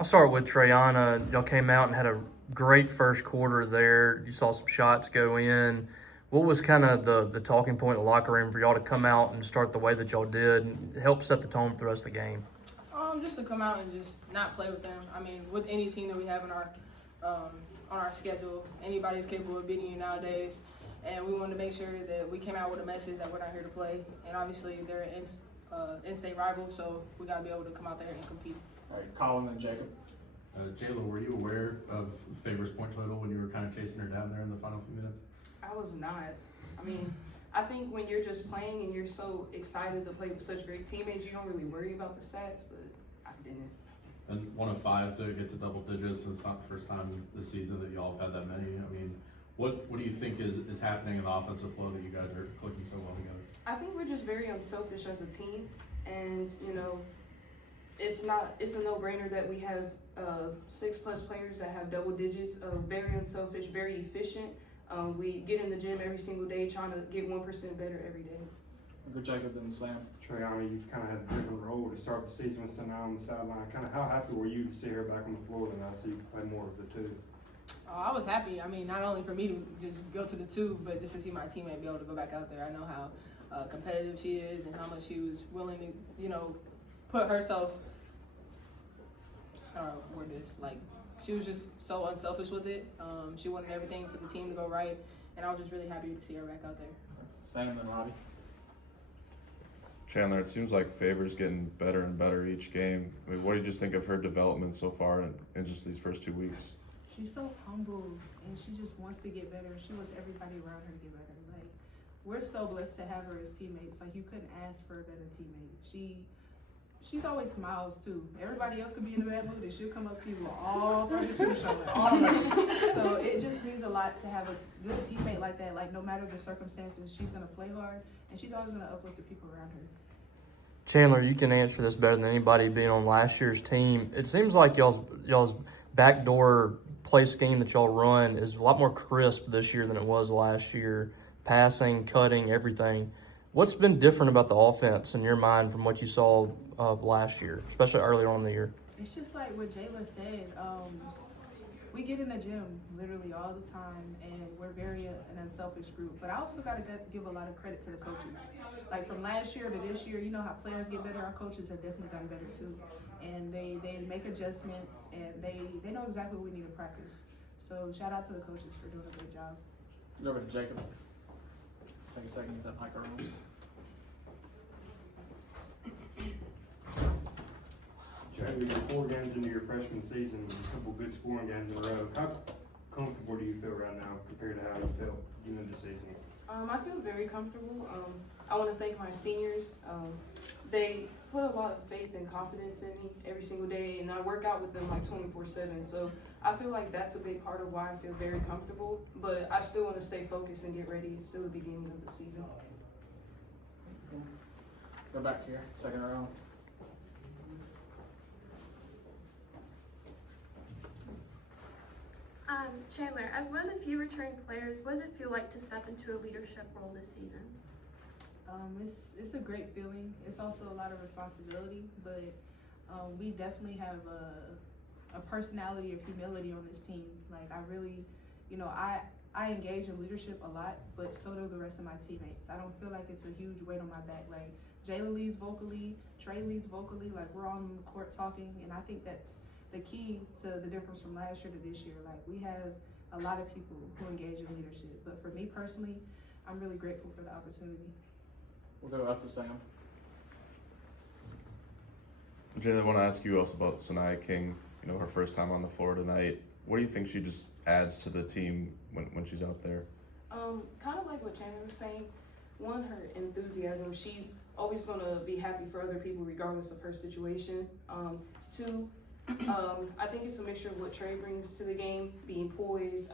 I'll start with Trayanna. Y'all came out and had a great first quarter there. You saw some shots go in. What was kind of the talking point in the locker room for y'all to come out and start the way that y'all did and help set the tone for the rest of the game? Just to come out and just not play with them. I mean, with any team that we have in our on our schedule, anybody's capable of beating you nowadays. And we wanted to make sure that we came out with a message that we're not here to play. And obviously, they're an in-state rival, so we got to be able to come out there and compete. All right, Colin and Jacob. Jaylah, were you aware of Favor's point total when you were kind of chasing her down there in the final few minutes? I was not. I mean, I think when you're just playing and you're so excited to play with such great teammates, you don't really worry about the stats, but I didn't. And 1 of 5 to get to double digits, it's not the first time this season that y'all have had that many. I mean, what do you think is happening in the offensive flow that you guys are clicking so well together? I think we're just very unselfish as a team, and you know, it's a no-brainer that we have 6+ players that have double digits. Very unselfish, very efficient. We get in the gym every single day trying to get 1% better every day. Good Jacob and Sam. Trayanna, you've kind of had a different role to start the season with Sanaa on the sideline. Kind of how happy were you to see her back on the floor tonight so you could play more of the two? I was happy. I mean, not only for me to just go to the two, but just to see my teammate be able to go back out there. I know how competitive she is and how much she was willing to, you know, put herself. She was just so unselfish with it. She wanted everything for the team to go right, and I was just really happy to see her back out there. Sam and Robbie. Chandler, it seems like Favor's getting better and better each game. I mean, what do you just think of her development so far in just these first 2 weeks? She's so humble, and she just wants to get better. She wants everybody around her to get better. Like, we're so blessed to have her as teammates. Like, you couldn't ask for a better teammate. She's always smiles too. Everybody else could be in a bad mood and she'll come up to you with all 32 showing, all of them. So it just means a lot to have a good teammate like that. Like, no matter the circumstances, she's gonna play hard and she's always gonna uplift the people around her. Chandler, you can answer this better than anybody being on last year's team. It seems like y'all's backdoor play scheme that y'all run is a lot more crisp this year than it was last year. Passing, cutting, everything. What's been different about the offense in your mind from what you saw last year, especially earlier on in the year? It's just like what Jaylah said. We get in the gym literally all the time, and we're very an unselfish group. But I also got to give a lot of credit to the coaches. Like, from last year to this year, you know how players get better. Our coaches have definitely gotten better too, and they make adjustments, and they know exactly what we need to practice. So shout out to the coaches for doing a great job. Go over to Jacob. Take a second to get that mic around. Jaylah, you're 4 games into your freshman season, a couple good scoring games in a row. How comfortable do you feel right now compared to how you felt getting into the season? I feel very comfortable. I want to thank my seniors. They put a lot of faith and confidence in me every single day, and I work out with them like 24/7. So I feel like that's a big part of why I feel very comfortable. But I still want to stay focused and get ready. It's still the beginning of the season. Go back here, second round. Chandler, as one of the few returning players, what does it feel like to step into a leadership role this season? It's a great feeling. It's also a lot of responsibility, but we definitely have a personality of humility on this team. Like, I really, you know, I engage in leadership a lot, but so do the rest of my teammates. I don't feel like it's a huge weight on my back. Like, Jaylah leads vocally, Trey leads vocally, like, we're on the court talking, and I think that's the key to the difference from last year to this year. Like, we have a lot of people who engage in leadership, but for me personally, I'm really grateful for the opportunity. We'll go up to Sam. Jaylah, I want to ask you also about Sanaa King. You know, her first time on the floor tonight. What do you think she just adds to the team when she's out there? Kind of like what Chandler was saying. One, her enthusiasm. She's always going to be happy for other people regardless of her situation. Two, I think it's a mixture of what Trey brings to the game, being poised,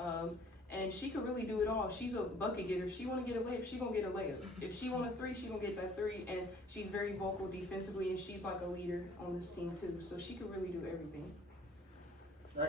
and she could really do it all. She's a bucket getter. If she want to get a layup, she gonna get a layup. If she want a 3, she gonna get that 3, and she's very vocal defensively, and she's like a leader on this team too. So she could really do everything.